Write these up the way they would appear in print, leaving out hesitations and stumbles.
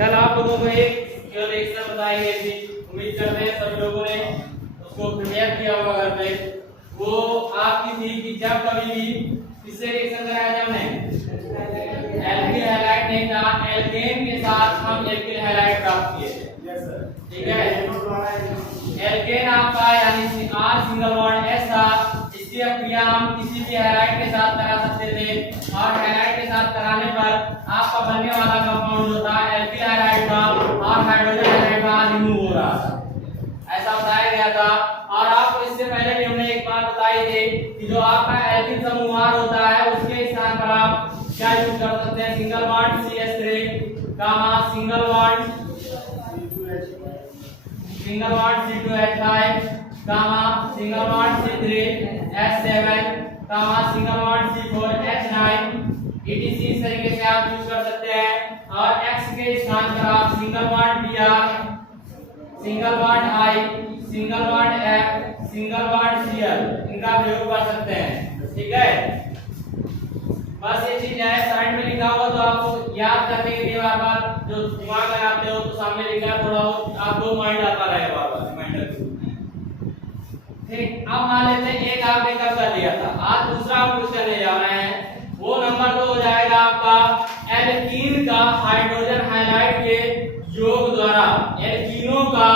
कल आप लोगों को एक केवल एक्सर बताएंगे थी, उम्मीद करते हैं सभी लोगों ने उसको प्रिपेयर किया होगा घर पे। वो आपकी थी कि जब कभी भी किससे रिएक्शन कराया था हमने एल्किल हैलाइड नहीं था, एल्केन के साथ हम एल्किल हैलाइड प्राप्त किए थे। यस सर, ठीक है। एल्केन आपका यानी R सिंगल बॉन्ड S था, इसकी क्रिया हम किसी भी हैलाइड के साथ करा सकते थे और हैलाइड के साथ कराने पर आपका बनने वाला कंपाउंड जो था एल्किल हैलाइड था और हाइड्रोजन हैलाइड का रिमूव हो रहा था, ऐसा बताया गया था। और आपको इससे पहले भी हमने एक बात बताई थी कि जो आपका एल्किल समूह R होता है उसके स्थान पर आप क्या यूज कर सकते हैं, single bond CH3 gamma single bond C2H5 gamma single bond C3H7 gamma single bond C4H9 etc इस तरीके से आप यूज कर सकते हैं। और X के स्थान पर आप single bond Br single bond I single bond F single bond Cl इनका प्रयोग कर सकते हैं, ठीक है। बस ये चीज है, साइड में लिखा हुआ तो आपको याद करने के लिए बार बार जो दिमाग लगाते हो तो सामने लिखा है, थोड़ा आपको माइंड आता रहेगा बार बार रिमाइंडर के रूप में। ठीक, अब मान लेते हैं एक आपने कब कर लिया था, आज दूसरा हम कुछ करने जा रहे हैं। वो नंबर तो हो जाएगा आपका एल्कीन का हाइड्रोजन हाइलाइड के योग द्वारा, एल्कीनों का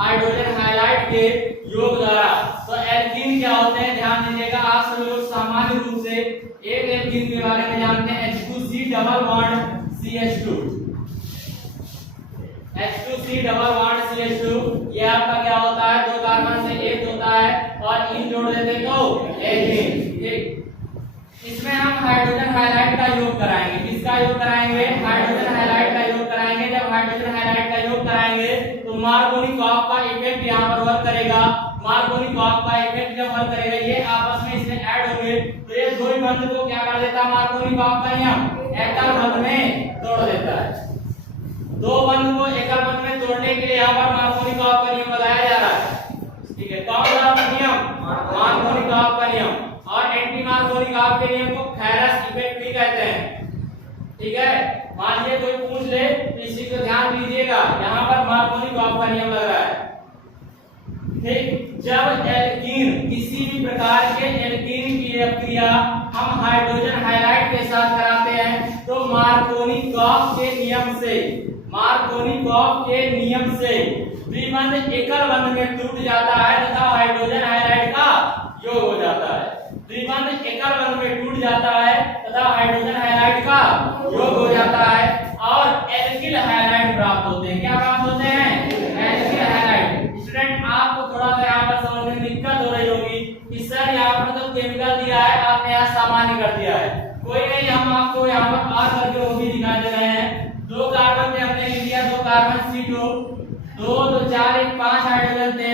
हाइड्रोजन हाइलाइड के योग द्वारा। तो एल्कीन क्या होते हैं ध्यान दीजिएगा, आप सभी लोग सामान्य रूप से एक एल्कीन के बारे में जानते हैं H2C double bond CH2, H2C double bond CH2। ये आपका क्या होता है, दो कार्बन से एक होता है और इन जोड़ देते तो एल्कीन। ठीक, इसमें हम हाइड्रोजन हाइलाइड का योग कराएंगे, किसका योग कराएंगे, हाइड्रोजन हाइलाइड का योग कराएंगे। जब हाइड्रोजन हाइलाइड का योग कराएंगे तो मार्कोनिकॉफ का इफेक्ट यहाँ पर वर्क करेगा, मार्कोनिकॉफ का इफेक्ट जब वर्क करेगा ये आपस में इसमें ऐड होंगे तो ये दो ही बंध को क्या कर देता है, मार्कोनिकॉफ का नियम एकल बंध में तोड़ देता है। दो बंध को एकल बंध में तोड़ने के लिए यहाँ पर मार्कोनिकॉफ का नियम बताया जा रहा है, ठीक है। कौन सा नियम, मार्कोनिकॉफ का नियम। और एंटी मार्कोनिकॉफ के नियम को खैरस इफेक्ट भी कहते हैं, ठीक है। मान लीजिए कोई पूछ ले तो इसी को ध्यान दीजिएगा, यहाँ पर मार्कोनिकॉफ का नियम लग रहा है। ठीक, जब एल्कीन किसी भी प्रकार के एल्कीन की क्रिया हम हाइड्रोजन हाइलाइड के साथ कराते हैं तो मार्कोनिकॉफ के नियम से, मार्कोनिकॉफ के नियम से द्विबंध एकल बंध में टूट जाता है तथा हाइड्रोजन हाइलाइड का योग हो जाता है। द्विबंध एकल बंध में टूट जाता है तथा हाइड्रोजन हाइलाइड का योग हो जाता है और एल्किल हाइलाइड प्राप्त होते हैं। क्या प्राप्त होते हैं, एल्किल हाइलाइड। स्टूडेंट आपको थोड़ा सा यहाँ पर समझने में दिक्कत हो रही होगी कि सर यहाँ पर तो केमिकल दिया है, आपने यहाँ सामान्य कर दिया है। कोई नहीं, हम आपको यहाँ पर R करके वो भी दिखा दे रहे हैं। दो कार्बन पे हमने लिख दिया, दो कार्बन C2, 2 2 4 1 5 हाइड्रोजन थे,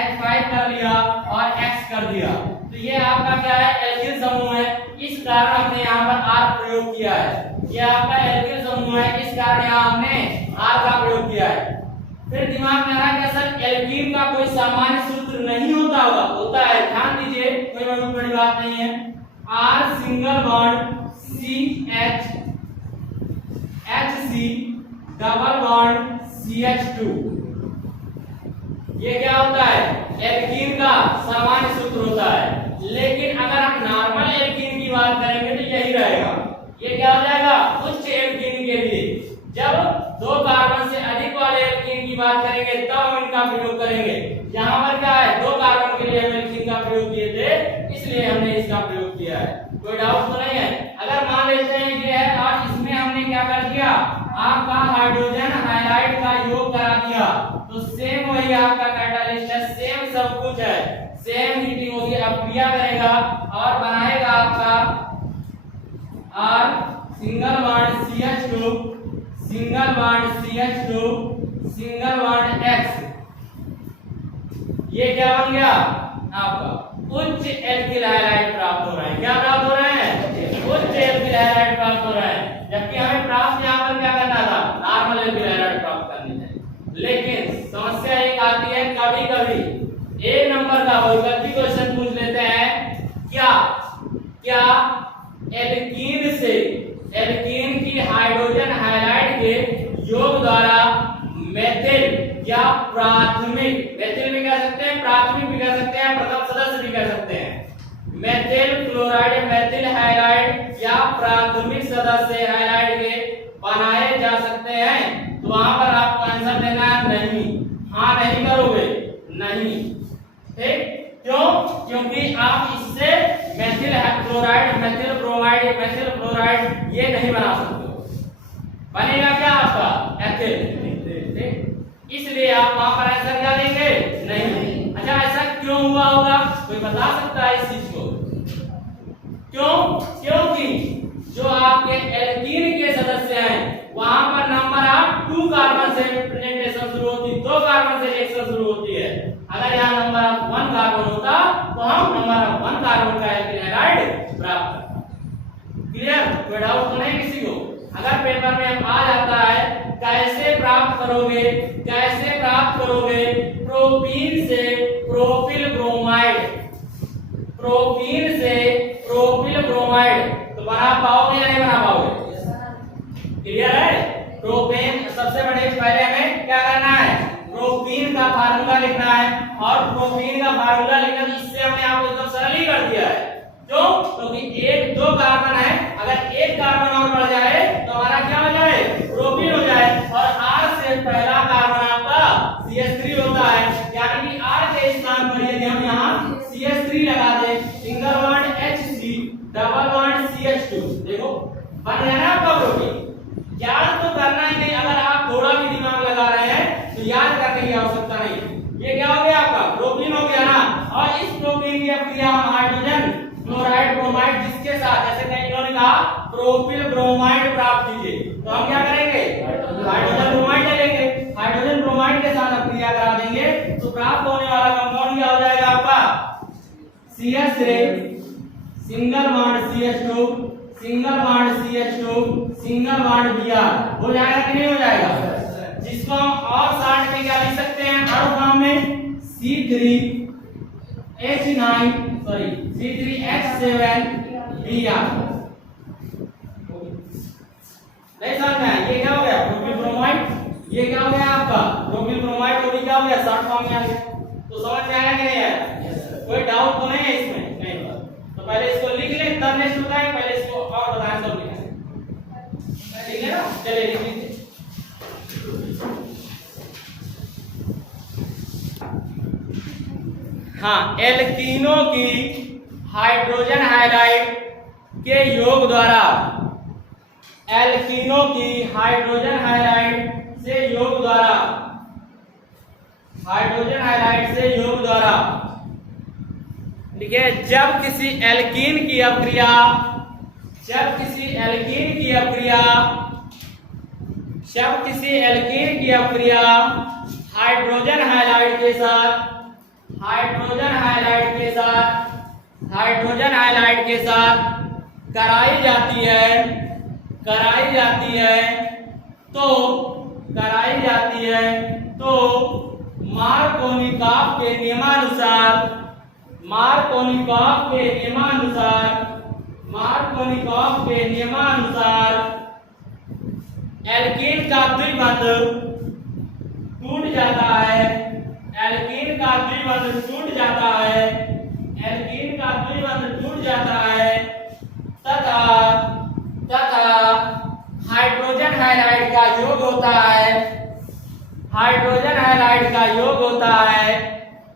H5 कर लिया और X कर दिया। तो ये आपका क्या है, एल्किल समूह है, इस कारण हमने यहाँ पर R प्रयोग किया है। ये आपका एल्किल समूह है, इस कारण यहाँ हमने R का प्रयोग किया है। फिर दिमाग में आ रहा है क्या सर एल्कीन का कोई सामान्य सूत्र नहीं होता होगा, होता है, ध्यान दीजिए, कोई बहुत बड़ी बात नहीं है। R single bond CH HC double bond CH2, ये क्या होता है, एल्कीन का सामान्य सूत्र होता है। लेकिन अगर हम नॉर्मल एल्कीन की बात करेंगे तो यही रहेगा, ये क्या हो जाएगा, उच्च एल्कीन के लिए। जब दो कार्बन से अधिक वाले एल्कीन की बात करेंगे तब हम इनका प्रयोग करेंगे। यहाँ पर क्या है, दो कार्बन के लिए हम एल्कीन का प्रयोग किए थे, इसलिए हमने इसका प्रयोग किया है। कोई डाउट तो नहीं है। अगर मान लेते हैं ये है और इसमें हमने क्या कर दिया, आपका हाइड्रोजन हाइलाइड का योग करा दिया तो सेम वही आपका कैटालिस्ट है, सेम सब कुछ है, सेम हीटिंग होगी। अब क्रिया करेगा और बनाएगा आपका R single bond CH2 single bond CH2 single bond X, ये क्या बन गया आपका उच्च एल्किल हाइलाइड प्राप्त हो रहा है। क्या प्राप्त हो रहे हैं, उच्च एल्किल हाइलाइड प्राप्त हो रहा है। जबकि हमें प्राप्त यहाँ पर क्या करना था, नॉर्मल एल्किल हाइलाइड प्राप्त करनी है। लेकिन समस्या एक आती है, कभी कभी एक नंबर का वैकल्पिक क्वेश्चन पूछ लेते हैं, क्या एल्कीन से एल्कीन की हाइड्रोजन हाइलाइड के योग द्वारा मेथिल या प्राथमिक, मेथिल भी कह सकते हैं, प्राथमिक भी कह सकते हैं, प्रथम सदस्य भी कह सकते हैं, मेथिल क्लोराइड, मेथिल हाइड्राइड या प्राथमिक सदस्य हाइड्राइड के बनाए जा सकते हैं। तो वहां पर आपको आंसर देना है नहीं, हाँ नहीं करोगे, नहीं, ठीक, क्यों? क्योंकि आप इससे methyl chloride, methyl bromide, methyl chloride ये नहीं बना सकते हो। बनेगा क्या आपका एथिल, इसलिए आप वहां पर आंसर क्या देंगे? नहीं। अच्छा, ऐसा क्यों हुआ होगा? कोई बता सकता है इस चीज को? क्यों? क्योंकि जो आपके एल्कीन के सदस्य हैं वहां पर नंबर ऑफ 2 कार्बन से प्रेजेंटेशन शुरू होती है, 2 कार्बन से रिएक्शन शुरू होती है। अगर यहाँ नंबर ऑफ 1 कार्बन होता तो हम नंबर ऑफ 1 कार्बन का एल्कीन हाइड्राइड प्राप्त करते। क्लियर? कोई डाउट तो नहीं किसी को? अगर पेपर में आ जाता है कैसे प्राप्त करोगे, कैसे प्राप्त करोगे प्रोपीन से प्रोपिल ब्रोमाइड, प्रोपीन से प्रोपिल ब्रोमाइड, तो बना पाओगे या नहीं बना पाओगे? क्लियर है? प्रोपेन सबसे बड़े पहले हमें क्या करना है? प्रोपीन का फार्मूला लिखना है, और प्रोपीन का फार्मूला लिखना इससे हमने आपको एकदम सरल ही कर दिया है। क्यों? क्योंकि 1-2 कार्बन है, अगर 1 कार्बन और बढ़ जाए तो हमारा क्या हो जाए? प्रोपीन हो जाए, और R से पहला कार्बन आपका CH3 होता है, यानी कि R के स्थान पर यदि हम यहाँ CH3 लगा दें, single bond HC, double bond CH2, देखो बन गया ना आपका प्रोपीन। याद तो करना ही नहीं, अगर आप थोड़ा भी दिमाग लगा रहे हैं तो याद करने की आवश्यकता नहीं। ये क्या हो गया आपका? प्रोपीन हो गया ना, और इस प्रोपीन की अपक्रिया हम हाइड्रोजन क्लोराइड ब्रोमाइड जिसके साथ, जैसे कई लोगों ने कहा प्रोपिल ब्रोमाइड प्राप्त कीजिए, तो हम क्या करेंगे? हाइड्रोजन ब्रोमाइड ले लेंगे, हाइड्रोजन ब्रोमाइड के साथ अपक्रिया करा देंगे, तो प्राप्त होने वाला कंपाउंड क्या हो जाएगा आपका? CH3 single bond CH2, single bond CH2, single bond Br, हो जाएगा कि नहीं हो जाएगा? जिसको हम और शॉर्ट में क्या लिख सकते हैं अणु फॉर्म में? C3H7Br। नहीं समझ में आया? ये क्या हो गया? Propyl bromide. ये क्या हो गया आपका? प्रोपिल ब्रोमाइड, और क्या हो गया? शॉर्ट फॉर्म में आ गया। तो समझ में आया कि नहीं आया? कोई डाउट तो नहीं है इसमें? नहीं। तो पहले इसको लिख ले, तब नेक्स्ट बताएं, पहले इसको और बताएं सब लिखें, ठीक है ना? चलिए लिख लीजिए। हाँ, एल्कीनों की हाइड्रोजन हाइड्राइड के योग द्वारा, एल्कीनों की हाइड्रोजन हाइड्राइड से योग द्वारा, हाइड्रोजन हाइड्राइड से योग द्वारा, ठीक है, जब किसी एल्कीन की अपक्रिया, जब किसी एल्कीन की अपक्रिया, जब किसी एल्कीन की अपक्रिया हाइड्रोजन हाइड्राइड के साथ, हाइड्रोजन हाइड्राइड के साथ, हाइड्रोजन हाइड्राइड के साथ कराई जाती है, कराई जाती है, तो कराई जाती है तो मार्कोनिकॉफ के नियमानुसार, मार्कोनिकॉफ के नियमानुसार, मार्कोनिकॉफ के नियमानुसार एल्कीन का द्विबंध टूट जाता है, एल्कीन का द्विबंध टूट जाता है, एल्कीन का द्विबंध टूट जाता है, तथा हाइड्रोजन हाइड्राइड का योग होता है, हाइड्रोजन हाइड्राइड का योग होता है,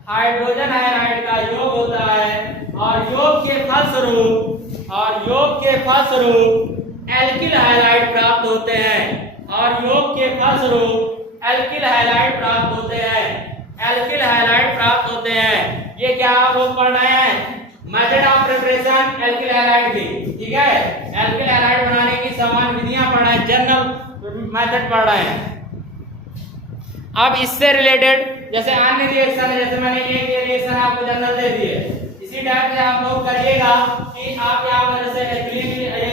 हाइड्रोजन हाइड्राइड का योग होता है, और योग के फलस्वरूप, और योग के फलस्वरूप एल्किल हाइड्राइड प्राप्त होते हैं, और योग के फलस्वरूप एल्किल हाइड्राइड प्राप्त होते हैं, एल्किल हाइड्राइड प्राप्त होते हैं। ये क्या आप लोग पढ़ रहे हैं? Method of preparation alkyl hydride की, ठीक है? एल्किल हाइड्राइड बनाने की समान विधियां पढ़ रहे हैं, जनरल मेथड पढ़ रहे हैं। अब इससे रिलेटेड जैसे अन्य रिएक्शन है, जैसे मैंने ये रिएक्शन आपको जनरल दे दिए, इसी टाइप से आप लोग करिएगा कि आप यहाँ पर जैसे एथिलीन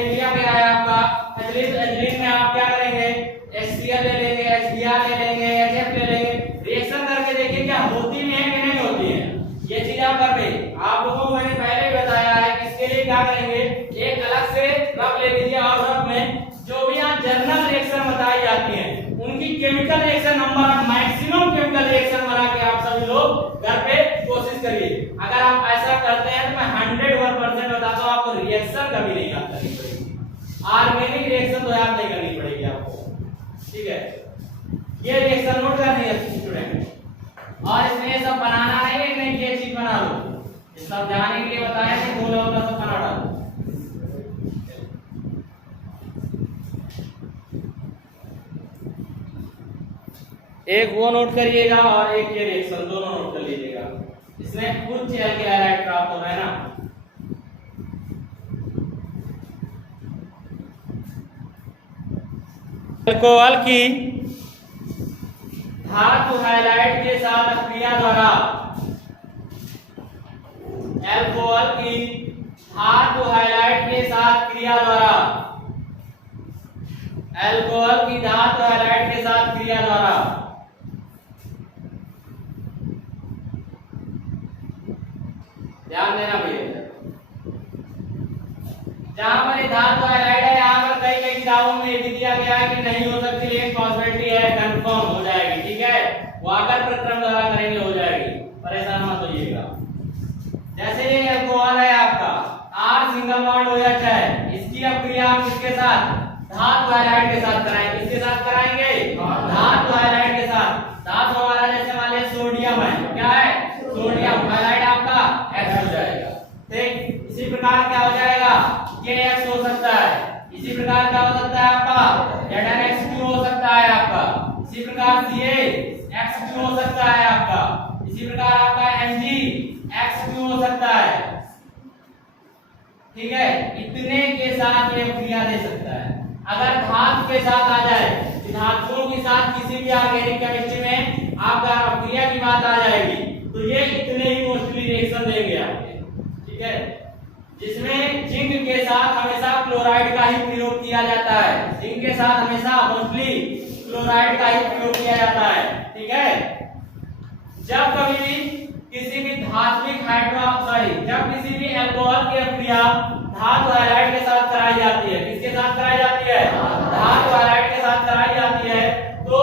लिया गया है आपका, एथिलीन में आप क्या करेंगे? HCl ले लेंगे, HBr ले लेंगे, HF ले लेंगे, रिएक्शन करके देखिए क्या होती भी है कि नहीं होती है। ये चीज आप कर रहे, आप लोगों को मैंने पहले ही बताया है कि इसके लिए क्या करेंगे? एक अलग से रफ ले लीजिए, और रफ में जो भी यहाँ जर्नल रिएक्शन बताई जाती है उनकी chemical reaction number maximum chemical reaction बना के आप सभी लोग घर पे कोशिश करिए। अगर आप ऐसा करते हैं तो मैं 101% बताता हूं आपको रिएक्शन कभी नहीं करनी पड़ेगी, ऑर्गेनिक रिएक्शन तो याद नहीं करनी पड़ेगी आपको, ठीक है। ये रिएक्शन नोट करनी है स्टूडेंट, और इसमें ये सब बनाना नहीं है, नहीं ये चीज बना लो, ये सब जाने के लिए बताया कि बोला होता सब बना डालो। एक वो नोट करिएगा और एक ये रिएक्शन, दोनों नोट कर लीजिएगा। इसमें उच्च एल्किल हैलाइड प्राप्त हो रहा है ना, अल्कोहल की धातु हैलाइड के साथ क्रिया द्वारा, अल्कोहल की धातु हैलाइड के साथ क्रिया द्वारा, अल्कोहल की धातु हैलाइड के साथ क्रिया द्वारा ध्यान देना भैया, जहां पर धातु हैलाइड है यहाँ पर कई कई किताबों में ये भी दिया गया है कि नहीं हो सकती, लेकिन पॉसिबिलिटी है, कंफर्म हो जाएगी, ठीक है। वो अगर प्रक्रम द्वारा करेंगे हो जाएगी, परेशान मत होइएगा। जैसे ये अल्कोहल है आपका R सिंगल बॉन्ड OH है, इसकी अब क्रिया आप किसके साथ, धातु हैलाइड के साथ कराएंगे, किसके साथ कराएंगे, धातु हैलाइड के साथ। धातु हमारा जैसे मान लीजिए सोडियम है, क्या है, सोडियम हैलाइड आपका H हो जाएगा, ठीक। इसी प्रकार क्या हो जाएगा, KX हो सकता है, इसी प्रकार क्या हो सकता है आपका ZnX2 हो सकता है आपका, इसी प्रकार CaX2 हो सकता है आपका, इसी प्रकार आपका MgX2 हो सकता है, ठीक है। इतने के साथ ये क्रिया दे सकता है। अगर धातु के साथ आ जाए, धातुओं के साथ किसी भी ऑर्गेनिक केमिस्ट्री में आपका क्रिया की बात आ जाएगी, तो ये इतने ही मोस्टली रिएक्शन देंगे आपके, ठीक है। जिसमें जिंक के साथ हमेशा क्लोराइड का ही प्रयोग किया जाता है, जिंक के साथ हमेशा मोस्टली क्लोराइड का ही प्रयोग किया जाता है, ठीक है। जब कभी भी किसी भी धात्विक जब किसी भी अल्कोहल की क्रिया धातु हैलाइड के साथ कराई जाती है, किसके साथ कराई जाती है, धातु हैलाइड के साथ कराई जाती है, तो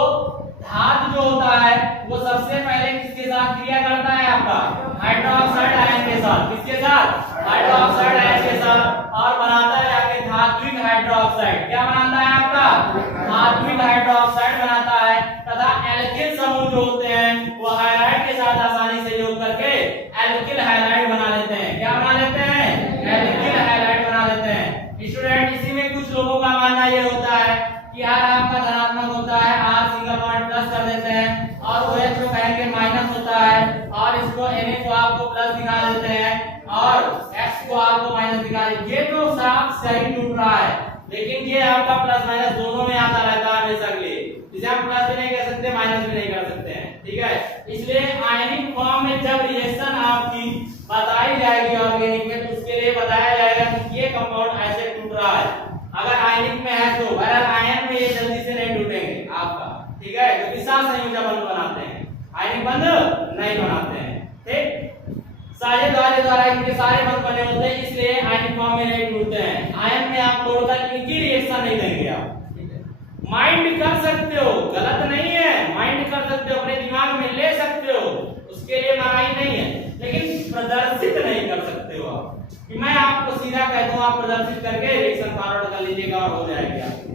धातु जो होता है वो सबसे पहले किसके साथ क्रिया करता है आपका, हाइड्रोक्साइड आयन के साथ, किसके साथ, हाइड्रोक्साइड आयन के साथ, और बनाता है आगे धात्विक हाइड्रोक्साइड। क्या बनाता है आपका, धात्विक हाइड्रोक्साइड बनाता है, तथा एल्किल समूह जो होते हैं वो हैलाइड के साथ आसानी से योग करके एल्किल हैलाइड बना लेते हैं। क्या बना लेते हैं, एल्किल हैलाइड बना लेते हैं। स्टूडेंट इसी में कुछ लोगों का मानना ये होता है कि यार आपका धनात्मक होता है, R सिंगल बॉन्ड प्लस कर देते हैं, और OH जो कहेंगे माइनस होता है, और इसको Na को आपको प्लस दिखा देते हैं, और X को आपको माइनस दिखा देते हैं। ये तो साफ सही टूट रहा है, लेकिन ये आपका प्लस माइनस दोनों में आता रहता है हमेशा के लिए, इसे हम प्लस भी नहीं कर सकते, माइनस भी नहीं कर सकते हैं, ठीक है। इसलिए आयनिक फॉर्म में जब रिएक्शन आपकी बताई जाएगी ऑर्गेनिक में, तो उसके लिए बताया जाएगा कि ये कंपाउंड ऐसे टूट रहा है। अगर आयनिक में है तो बहरहाल आयन में ये जल्दी से नहीं टूटेंगे आपका, ठीक है, क्योंकि साथ संयोजक बंध बनाते हैं, आयनिक बंध नहीं बनाते हैं, ठीक। साझेदारी द्वारा इनके सारे बंध बने होते हैं, इसलिए आयनिक फॉर्म में नहीं टूटते हैं। आयन में आप तोड़कर इनकी रिएक्शन नहीं देंगे आप, माइंड कर सकते हो, गलत नहीं है, माइंड कर सकते हो, अपने दिमाग में ले सकते हो, उसके लिए मनाही नहीं है, लेकिन प्रदर्शित नहीं कर सकते हो आप, कि मैं आपको सीधा कह दूं आप प्रदर्शित करके रिएक्शन फॉरवर्ड कर लीजिएगा और हो जाएगी आपकी।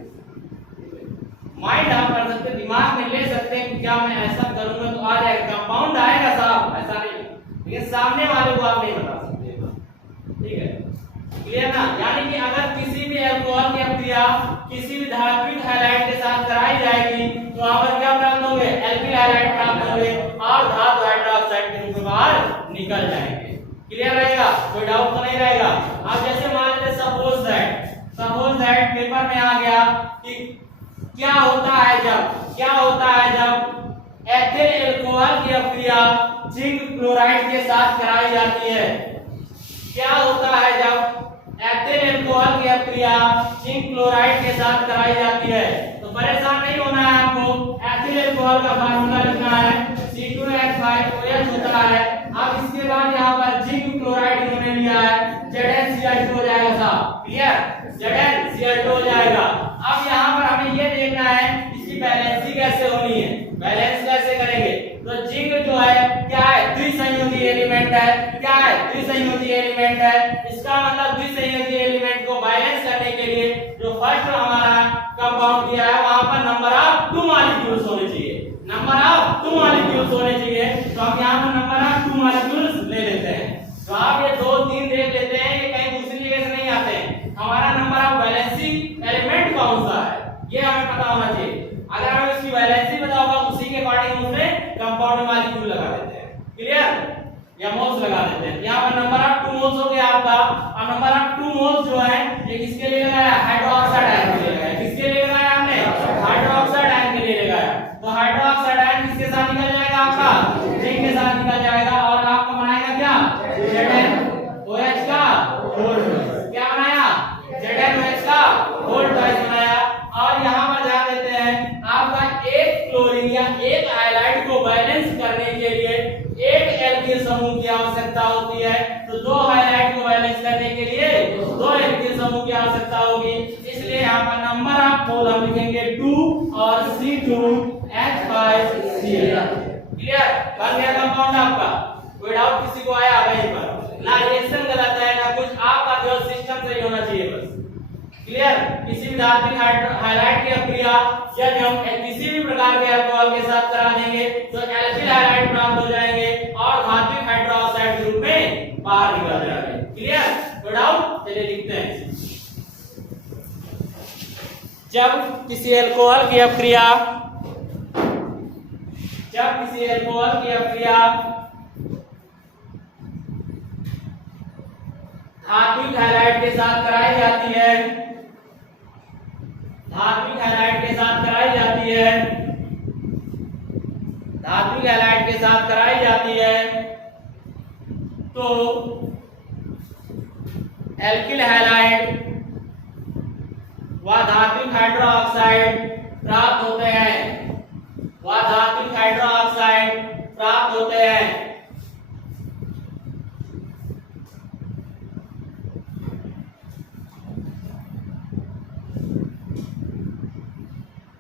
माइंड आप कर सकते, दिमाग में ले सकते हैं कि क्या मैं ऐसा करूंगा तो आ जाएगा, कंपाउंड आएगा साहब, ऐसा नहीं, लेकिन सामने वाले को आप नहीं बता सकते, ठीक है, क्लियर ना। यानी कि अगर किसी भी अल्कोहल की क्रिया किसी भी धात्विक हैलाइड के साथ कराई जाएगी, तो वहां पर क्या प्राप्त होंगे, एल्किल हैलाइड प्राप्त होंगे, और धातु हाइड्रोक्साइड के रूप में बाहर निकल जाएंगे। क्लियर रहेगा, कोई डाउट तो नहीं रहेगा। अब जैसे मान लेते सपोज दैट पेपर में आ गया कि क्या होता है जब एथिल अल्कोहल की क्रिया जिंक क्लोराइड के साथ कराई जाती है। क्या होता है जब एथिल अल्कोहल की क्रिया जिंक क्लोराइड के साथ कराई जाती है? तो परेशान नहीं होना है आपको, एथिल अल्कोहल का फार्मूला लिखना है, C2H5OH होता है। अब इसके बाद यहाँ पर जिंक क्लोराइड इन्होंने लिया है, ZnCl2 हो जाएगा साहब, क्लियर, ZnCl2 हो जाएगा। अब यहाँ पर हमें ये देखना है इसकी बैलेंसिंग कैसे होगी। बैलेंस कैसे करेंगे? तो जिंक जो है क्या है? द्विसंयोजी एलिमेंट है। क्या है? द्विसंयोजी एलिमेंट है। इसका मतलब द्विसंयोजी एलिमेंट को बैलेंस करने के लिए जो फर्स्ट हमारा कंपाउंड दिया है वहां पर नंबर ऑफ 2 मॉलिक्यूल्स होने चाहिए। नंबर ऑफ 2 मॉलिक्यूल्स होने चाहिए। तो हम यहां पर नंबर ऑफ 2 मॉलिक्यूल्स ले लेते हैं। तो आप ये 2 3 देख लेते हैं, ये कहीं दूसरी जगह से नहीं आते हैं। हमारा नंबर ऑफ वैलेंसी एलिमेंट कौन सा है ये हमें पता होना चाहिए। अगर हमें इसकी वैलेंसी पता होगा उसी के अकॉर्डिंग उसमें कंपाउंड मॉलिक्यूल लगा देते हैं। क्लियर? या मोल्स लगा देते हैं। यहां पर नंबर ऑफ 2 मोल्स हो गया आपका। और नंबर ऑफ 2 मोल्स जो है ये किसके लिए लगाया? हाइड्रोक्साइड आयन के लिए लगाया। किसके लिए लगाया हमने? हाइड्रोक्साइड आयन के लिए लगाया। तो हाइड्रोक्साइड आयन किसके साथ निकल जाएगा? आपका जिंक के साथ निकल जाएगा। और आपको बनाएगा क्या? ZnOH का होल्ड। क्या बनाया? ZnOH का होल्ड ट्वाइस बनाया। और यहां पर ध्यान देते हैं आपका एक क्लोरीन या एक हाइलाइट को बैलेंस करने के लिए एक एल्किल समूह की आवश्यकता होती है। तो 2 हाइलाइट को बैलेंस करने के लिए 2 एल्किल समूह की आवश्यकता होगी। इसलिए यहां पर नंबर ऑफ मोल हम लिखेंगे 2 और C2H5Cl। क्लियर? बन गया कंपाउंड आपका। कोई डाउट किसी को आया कहीं पर? ना रिएक्शन गलत है ना कुछ, आपका जो सिस्टम सही होना चाहिए बस। क्लियर? किसी भी धात्विक हाइलाइट की अभिक्रिया यदि हम किसी भी प्रकार के अल्कोहल के साथ करा देंगे तो एल्किल हाइलाइट प्राप्त हो जाएंगे और धात्विक हाइड्रोक्साइड के रूप में बाहर निकल जाएंगे। क्लियर? कोई डाउट? चलिए लिखते हैं। जब किसी अल्कोहल की अभिक्रिया धात्विक हाइलाइट के साथ कराई जाती है, धात्विक हाइलाइट के साथ कराई जाती है, धात्विक हाइलाइट के साथ कराई जाती है, तो एल्किल हाइलाइट व धात्विक हाइड्रोक्साइड प्राप्त होते हैं, व धात्विक हाइड्रोक्साइड प्राप्त होते हैं।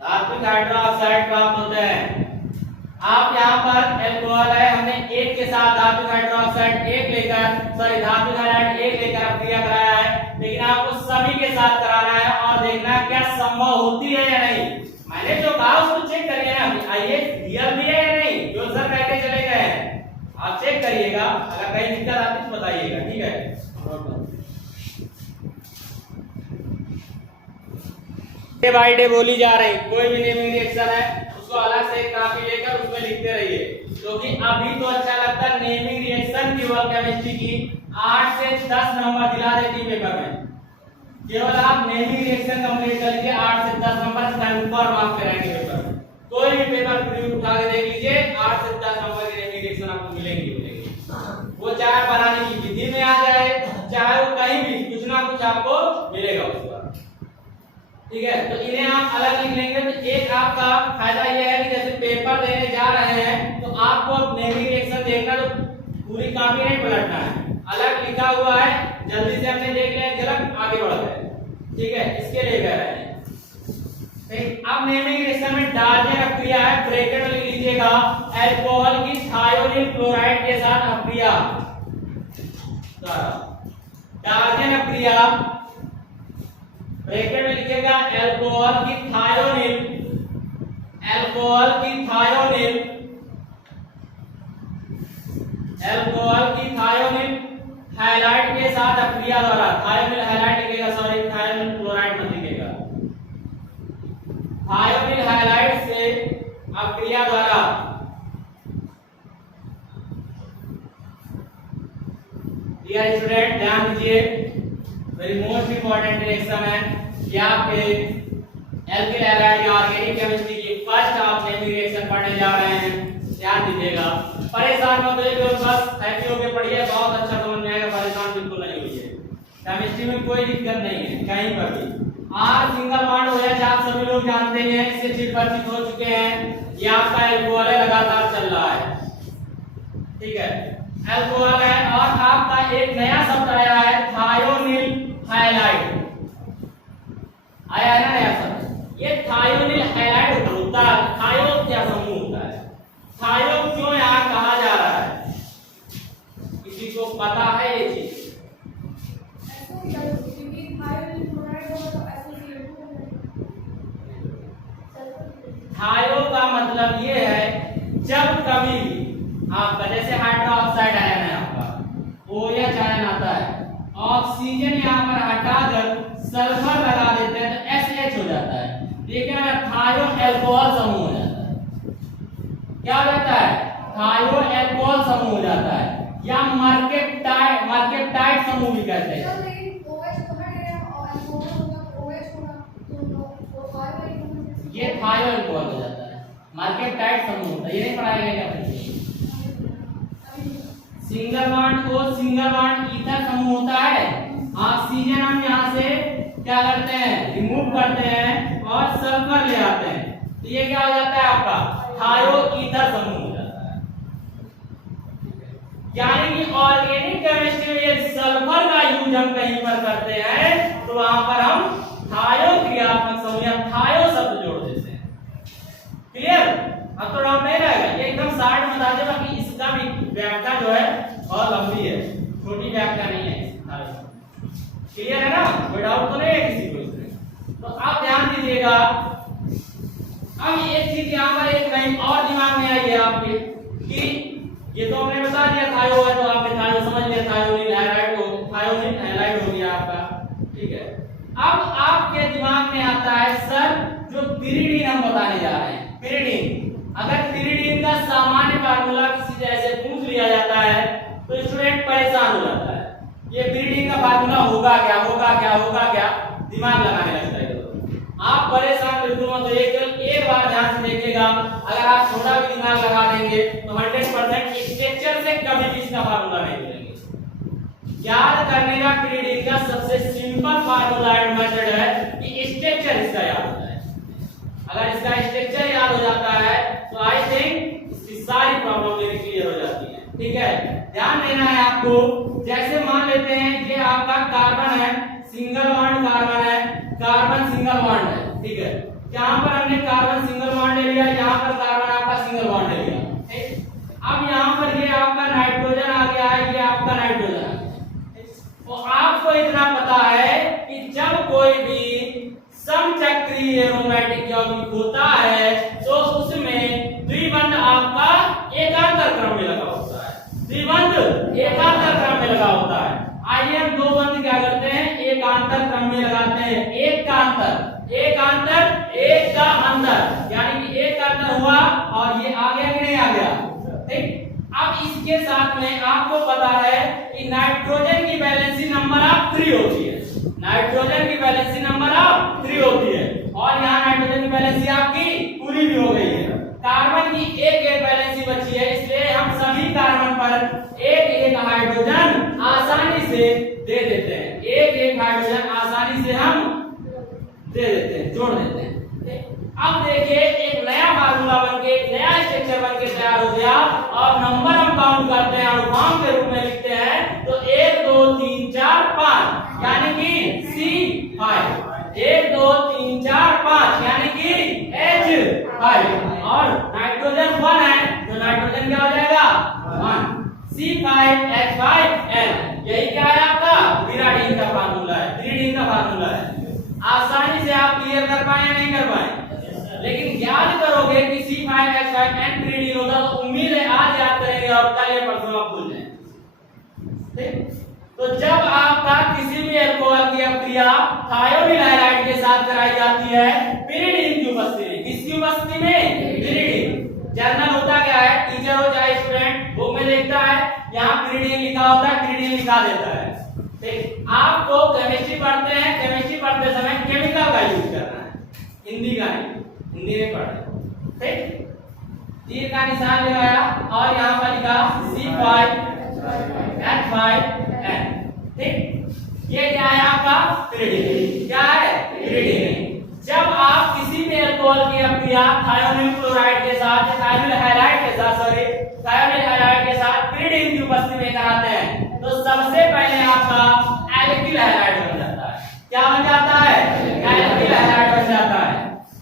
धात्विक हाइड्रोक्साइड प्राप्त होते हैं। आप यहाँ पर एल्कोहल है, हमने एक के साथ धात्विक हाइड्रोक्साइड एक लेकर धात्विक हाइलाइट एक लेकर अभिक्रिया कराया है, लेकिन आपको सभी के साथ कराना है और देखना है क्या संभव होती है या नहीं। मैंने जो कहा उसको चेक करिए ना, आइए रियल भी है या नहीं, जो सर कहते चले गए हैं आप चेक करिएगा। अगर कहीं दिक्कत आती तो बताइएगा। ठीक है? डे बाय डे बोली जा रही कोई भी नेमिंग रिएक्शन है उसको अलग से एक कॉपी लेकर उसमें लिखते रहिए, क्योंकि अभी तो अच्छा लगता है नेमिंग रिएक्शन केवल केमिस्ट्री की 8 से 10 नंबर दिला देती पेपर में। केवल आप नेमिंग रिएक्शन कंप्लीट कर लीजिए, 8 से 10 नंबर कंफर्म मार्क्स करेंगे पेपर में। कोई भी पेपर प्रीव्यू उठा के देख लीजिए, 8 से 10 नंबर की नेमिंग रिएक्शन आपको मिलेंगी। वो चाहे बनाने की विधि में आ जाए, चाहे वो कहीं भी कुछ ना कुछ आपको मिलेगा उसका। ठीक है? तो इन्हें आप अलग लिख लेंगे। तो एक आपका फायदा यह है कि जैसे पेपर देने जा रहे हैं तो आपको नेमिंग रिएक्शन देखना तो पूरी कॉपी नहीं पलटना है, अलग लिखा हुआ है, जल्दी से हमने देख लिया, झलक आगे बढ़ते हैं। ठीक है? इसके लिए कह रहे हैं। अब नेमिंग रिएक्शन में डार्जन अभिक्रिया है, ब्रैकेट में लिख लीजिएगा, अल्कोहल की थायोनिल क्लोराइड के साथ अभिक्रिया। डार्जन अभिक्रिया ब्रैकेट में लिखिएगा अल्कोहल की थायोनिल, अल्कोहल की थायोनिल, अल्कोहल की थायोनिल हाइलाइट के साथ अभिक्रिया द्वारा, थायोनिल हाइलाइट लिखेगा, सॉरी थायोनिल क्लोराइड मत लिखेगा, थायोनिल हाइलाइट से अभिक्रिया द्वारा डियर स्टूडेंट ध्यान दीजिए, वेरी मोस्ट इंपॉर्टेंट रिएक्शन है। ये आपके एल्किल हैलाइड या ऑर्गेनिक केमिस्ट्री की फर्स्ट आप नेमिंग रिएक्शन पढ़ने जा रहे हैं, ध्यान दीजिएगा। परेशान मत होइए, बस हैप्पी होके पढ़िए, बहुत अच्छा समझ में आएगा, परेशान बिल्कुल नहीं होइए। केमिस्ट्री में कोई दिक्कत नहीं है कहीं पर भी। आर सिंगल बॉन्ड हो जाए आप सभी लोग जानते हैं, इससे चिर परिचित हो चुके हैं। ये आपका एल्कोहल है, लगातार चल रहा है। ठीक है? एल्कोहल है और आपका एक नया शब्द आया है थायोनिल हाइलाइट, आया है ना नया शब्द। ये थायोनिल हाइलाइट होता है, थायो क्या समूह होता है, मतलब ये है जब कभी भी आपका जैसे हाइड्रोक्साइड आयन है आपका OH आयन आता है, ऑक्सीजन यहाँ पर हटाकर सल्फर लगा देते हैं तो SH हो जाता है, लेकिन अगर थायो अल्कोहल समूह हो जाता है, क्या हो जाता है? थायो अल्कोहल समूह हो जाता है, या मर्केप्टाइड समूह भी कहते हैं। ये थायो अल्कोहल हो जाता है, मर्केप्टाइड समूह होता है। ये नहीं पढ़ाया गया क्या? Single bond O single bond ether समूह होता है, ऑक्सीजन हम यहाँ से क्या करते हैं? रिमूव करते हैं और सल्फर ले आते हैं, तो ये क्या हो जाता है आपका? थायो ईथर समूह हो जाता है। यानी कि ऑर्गेनिक केमिस्ट्री में यदि सल्फर का यूज हम कहीं पर करते हैं तो वहां पर हम थायो क्रियात्मक समूह या थायो शब्द जोड़ देते हैं। क्लियर? अब तो डाउट नहीं रहेगा, ये एकदम शॉर्ट में बता दे, बाकी इसका भी व्याख्या जो है बहुत लंबी है, छोटी व्याख्या नहीं है। क्लियर है ना? कोई डाउट तो नहीं है किसी को इसमें? तो आप ध्यान दीजिएगा। अब एक चीज यहाँ पर एक नई और दिमाग में आई है आपके कि ये तो हमने बता दिया थायो है, तो आपने थायो समझ लिया, थायोनिल हैलाइड हो गया आपका, ठीक है। अब आपके दिमाग में आता है सर जो पिरिडीन हम बताने जा रहे हैं, पिरिडीन, अगर पिरिडीन का सामान्य फार्मूला किसी जैसे पूछ लिया जाता है तो स्टूडेंट परेशान हो जाता है, ये पिरिडीन का फार्मूला होगा क्या, होगा क्या, होगा क्या, दिमाग लगाने लगता है। आप परेशान बिल्कुल मत होइए, केवल एक बार ध्यान से देखिएगा, अगर आप थोड़ा भी दिमाग लगा देंगे तो 100% स्ट्रक्चर से कभी भी इसका फार्मूला नहीं भूलेंगे। याद करने का पिरिडीन का सबसे सिंपल फार्मूला एंड मेथड है कि स्ट्रक्चर इसका याद होता है। अगर इसका स्ट्रक्चर याद हो जाता है तो आई थिंक इसकी सारी प्रॉब्लम मेरी क्लियर हो जाती है। ठीक है, ध्यान देना है आपको। जैसे मान लेते हैं ये आपका कार्बन है, सिंगल बॉन्ड कार्बन है, कार्बन सिंगल बॉन्ड है, ठीक है। यहाँ पर हमने कार्बन सिंगल बॉन्ड ले लिया, यहाँ पर कार्बन आपका सिंगल बॉन्ड ले लिया, ठीक। अब यहाँ पर ये आपका नाइट्रोजन आ गया है, ये आपका नाइट्रोजन आ गया। तो आपको इतना पता है कि जब कोई भी समचक्रीय एरोमेटिक यौगिक होता है तो उसमें द्विबंध आपका एकांतर क्रम में लगा होता है, द्विबंध एकांतर क्रम में लगा होता है। आइए हम दो बंध क्या करते हैं, एकांतर क्रम में लगाते हैं। एक का अंतर, एक अंतर, एक का अंतर, यानी कि एक का अंतर हुआ और ये आ गया कि नहीं आ गया, ठीक। अब इसके साथ में आपको पता है कि नाइट्रोजन की वैलेंसी नंबर ऑफ 3 होती है, नाइट्रोजन की वैलेंसी नंबर ऑफ 3 होती है, और यहाँ नाइट्रोजन की वैलेंसी आपकी पूरी भी हो गई है। कार्बन की एक वैलेंसी बची है, इसलिए हम सभी कार्बन पर एक एक हाइड्रोजन आसानी से दे देते हैं, एक एक हाइड्रोजन आसानी से हम दे देते हैं, जोड़ देते हैं। अब देखिए एक नया फार्मूला बनके, एक नया स्ट्रक्चर बनके तैयार हो गया, और नंबर हम काउंट करते हैं, अनुपात के रूप में लिखते हैं, तो 1 2 3 4 5 यानी कि C5, 1 2 3 4 5 यानी कि H5, और नाइट्रोजन 1 है तो नाइट्रोजन क्या हो जाएगा 1, C5H5N। यही क्या है आपका पिरिडीन का फार्मूला है, पिरिडीन का फार्मूला है। आसानी से आप क्लियर कर पाए या नहीं कर पाए? लेकिन याद करोगे कि C5H5N पिरिडीन होता तो उम्मीद है आज याद करेंगे और कल या परसों आप भूल जाएंगे, ठीक। तो जब आपका किसी भी अल्कोहल की अपक्रिया थायोनिल हैलाइड के साथ कराई जाती है पिरिडीन की उपस्थिति में, किसकी उपस्थिति में? पिरिडीन। जर्नल होता क्या है, टीचर हो चाहे स्टूडेंट बुक में देखता है, यहाँ पिरिडीन लिखा होता है, पिरिडीन लिखा देता है, ठीक। आपको केमिस्ट्री पढ़ते हैं, केमिस्ट्री पढ़ते समय केमिकल का यूज करना है, हिंदी का नहीं, हिंदी में पढ़े, ठीक। तीर का निशान लगाया और यहाँ पर लिखा C5H5N, ठीक। ये क्या है आपका पिरिडीन, क्या है पिरिडीन। जब आप किसी भी अल्कोहल की अपक्रिया थायोनिल क्लोराइड के साथ, थायोनिल हैलाइड के साथ, सॉरी थायोनिल हैलाइड के साथ पिरिडीन की उपस्थिति में कराते हैं तो सबसे पहले आपका एल्किल हैलाइड बन जाता है। क्या बन जाता है? एल्किल हैलाइड बन जाता है।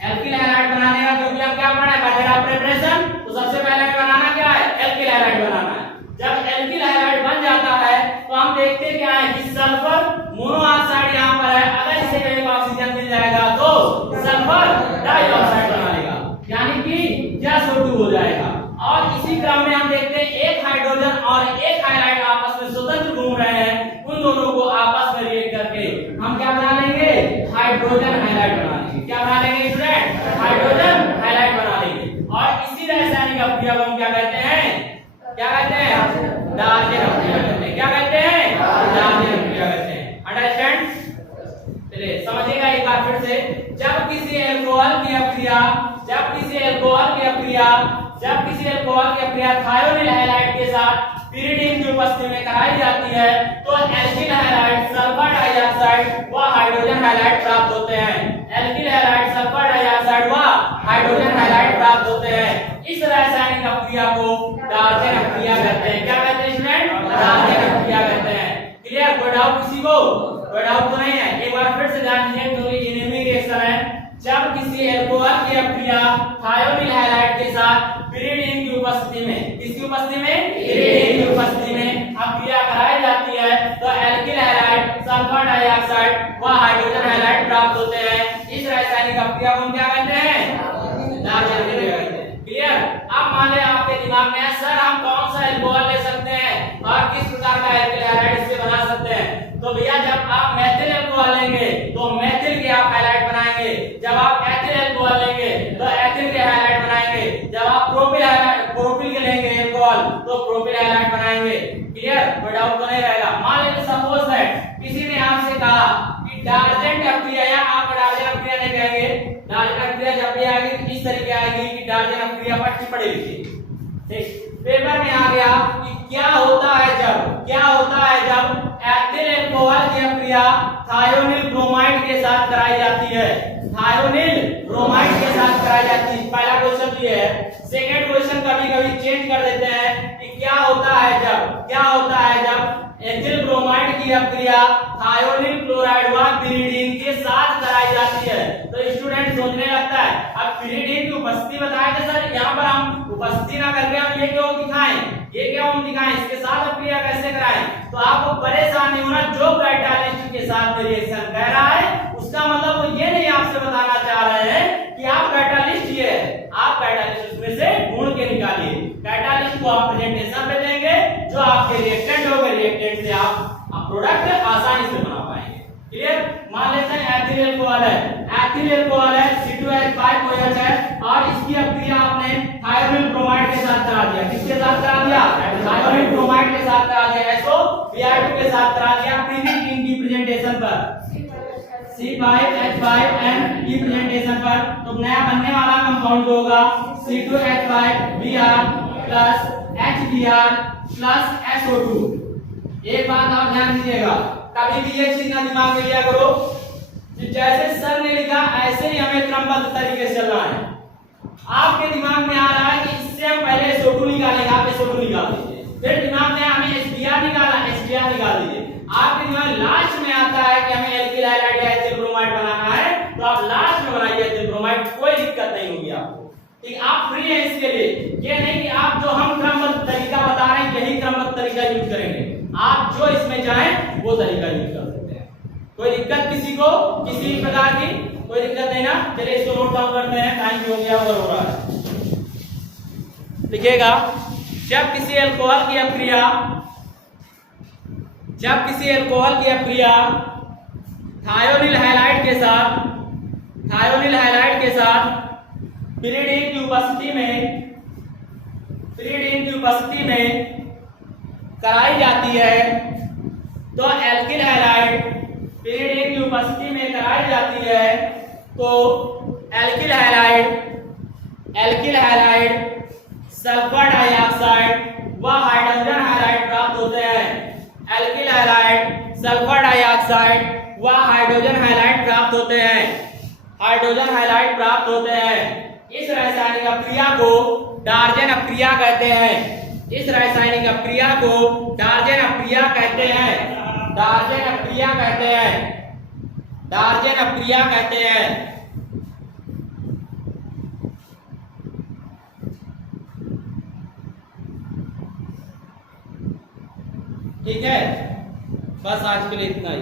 एल्किल हैलाइड बनाने का क्योंकि हम क्या पढ़ा है, मेथड ऑफ प्रिपरेशन, तो सबसे पहले बनाना क्या है, एल्किल हैलाइड बनाना है। जब एल्किल हैलाइड बन जाता है तो हम देखते क्या है कि सल्फर मोनोऑक्साइड यहाँ पर है, अगर इसे कहीं ऑक्सीजन मिल जाएगा तो सल्फर डाइऑक्साइड बना लेगा। यानी कि just O2 हो जाएगा। और इसी क्रम में हम देखते हैं एक हाइड्रोजन और एक हाइलाइट आपस में स्वतंत्र घूम रहे हैं, उन दोनों को आपस में रिएक्ट करके हम क्या बना लेंगे, हाइड्रोजन हाइलाइट बना लेंगे। क्या बना लेंगे स्टूडेंट, हाइड्रोजन हाइलाइट बना लेंगे। और इसी रासायनिक अभिक्रिया को हम क्या कहते हैं, क्या कहते हैं, डार्जेन अभिक्रिया कहते हैं। क्या कहते हैं, डार्जेन अभिक्रिया कहते हैं। अंडरस्टैंड, चलिए समझिएगा एक बार फिर से। जब किसी अल्कोहल की अभिक्रिया थायोनिल हैलाइड के साथ पिरिडीन की उपस्थिति में कराई जाती है तो एल्किल हैलाइड, सल्फर डाइऑक्साइड व हाइड्रोजन हैलाइड प्राप्त होते हैं। एल्किल हैलाइड, सल्फर डाइऑक्साइड व हाइड्रोजन हैलाइड प्राप्त होते हैं। इस रासायनिक अभिक्रिया को डार्जेन अभिक्रिया कहते हैं। क्या कहते हैं स्टूडेंट, डार्जेन अभिक्रिया कहते हैं। क्लियर, कोई डाउट किसी को, कोई डाउट तो नहीं है। एक बार फिर से ध्यान दीजिए, क्योंकि एनीमिक रिएक्शन है। जब किसी अल्कोहल की अभिक्रिया थायोनिल हैलाइड के साथ पिरिडीन की उपस्थिति में, किसकी उपस्थिति में, पिरिडीन की उपस्थिति में अभिक्रिया कराई जाती है तो एल्किल हैलाइड, सल्फर डाइऑक्साइड व हाइड्रोजन हैलाइड प्राप्त होते हैं। इस रासायनिक अभिक्रिया को हम क्या कहते हैं, डार्जेन अभिक्रिया कहते हैं। क्लियर। अब मान ले आपके दिमाग में है सर हम कौन सा अल्कोहल ले सकते हैं और किस प्रकार का एल्किल हैलाइड इससे बना सकते हैं। तो भैया जब आप मेथिल अल्कोहल लेंगे तो मेथिल के आप हैलाइड बनाएंगे, जब आप एथिल अल्कोहल लेंगे तो एथिल के हैलाइड बनाएंगे, जब आप प्रोपिल के लेंगे अल्कोहल तो प्रोपिल हैलाइड बनाएंगे। क्लियर, कोई डाउट तो नहीं रहेगा। मान लीजिए सपोज दैट किसी ने आपसे कहा कि डार्जेन अभिक्रिया, या आप डार्जेन अभिक्रिया नहीं कहेंगे, डार्जेन अभिक्रिया जब भी आएगी तो इस तरीके आएगी कि डार्जेन अभिक्रिया पर टिप्पणी लिखिए। ठीक, पेपर में आ गया कि क्या होता है जब एथिल अल्कोहल की अभिक्रिया थायोनिल ब्रोमाइड के साथ कराई जाती है। थायोनिल ब्रोमाइड के साथ कराई जाती है। पहला क्वेश्चन ये है। सेकंड क्वेश्चन कभी-कभी चेंज कर देते हैं कि क्या होता है जब एथिल ब्रोमाइड की अभिक्रिया थायोनिल क्लोराइड व पिरिडीन के साथ कराई जाती है। तो स्टूडेंट सोचने लगता है अब पिरिडीन की उपस्थिति बताया कि सर यहाँ पर हम उपस्थिति ना करके हम ये क्यों दिखाएं, इसके साथ अभिक्रिया कैसे कराएं। तो आपको परेशान नहीं होना, जो कैटालिस्ट के साथ रिएक्शन कह रहा है उसका मतलब वो ये नहीं आपसे बताना चाह रहे हैं कि आप कैटालिस्ट ये है, आप कैटालिस्ट उसमें से ढूंढ के निकालिए। कैटालिस्ट को आप प्रेजेंटेशन में देंगे, जो आपके रिएक्टेंट होंगे, रिएक्टेंट से आप प्रोडक्ट आसानी से बना पाएंगे। क्लियर। मान लेते हैं एथिल अल्कोहल है, C2H5OH है और इसकी अभिक्रिया आपने थायोनिल ब्रोमाइड के साथ करा दिया। किसके साथ करा दिया, थायोनिल ब्रोमाइड के साथ करा दिया, SO के साथ करा दिया। प्रीडिन की प्रेजेंटेशन पर C5H5N की प्रेजेंटेशन पर तो नया बनने वाला कंपाउंड होगा C2H5Br plus HBr plus SO2। एक बात आप ध्यान दीजिएगा, कभी भी ये चीज ना दिमाग में लिया करो कि जैसे सर ने लिखा ऐसे ही हमें क्रमबद्ध तरीके से चलना है। आपके दिमाग में आ रहा है कि इससे हम पहले SO2 निकालेंगे, आप SO2 निकाल दीजिए। फिर दिमाग में हमें HBr निकालना, HBr निकाल दीजिए। आपके दिमाग लास्ट में आता है कि हमें एल्किल हैलाइड या एथिल ब्रोमाइड बनाना है, तो आप लास्ट में बनाइए एथिल ब्रोमाइड, कोई दिक्कत नहीं होगी आपको। ठीक, आप फ्री हैं इसके लिए। ये नहीं कि आप जो हम क्रमबद्ध तरीका बता रहे हैं यही क्रमबद्ध तरीका यूज करेंगे, आप जो इसमें चाहें वो तरीका यूज कर सकते हैं। कोई दिक्कत किसी को, किसी प्रकार की कोई दिक्कत नहीं ना। चलिए इसको नोट डाउन करते हैं, टाइम भी हो गया और हो रहा है। लिखिएगा, जब किसी अल्कोहल की अभिक्रिया थायोनिल हैलाइड के साथ पिरिडीन की उपस्थिति में कराई जाती है तो एल्किल हैलाइड, पिरिडीन की उपस्थिति में कराई जाती है तो एल्किल हैलाइड, सल्फर डाइऑक्साइड व हाइड्रोजन हैलाइड प्राप्त होते हैं। एल्किल हैलाइड, सल्फर डाइऑक्साइड व हाइड्रोजन हैलाइड प्राप्त होते हैं। इस रासायनिक अभिक्रिया को डार्जेन अभिक्रिया कहते हैं। इस रासायनिक अभिक्रिया को डार्जेन अभिक्रिया कहते हैं। ठीक है, बस आज के लिए इतना ही।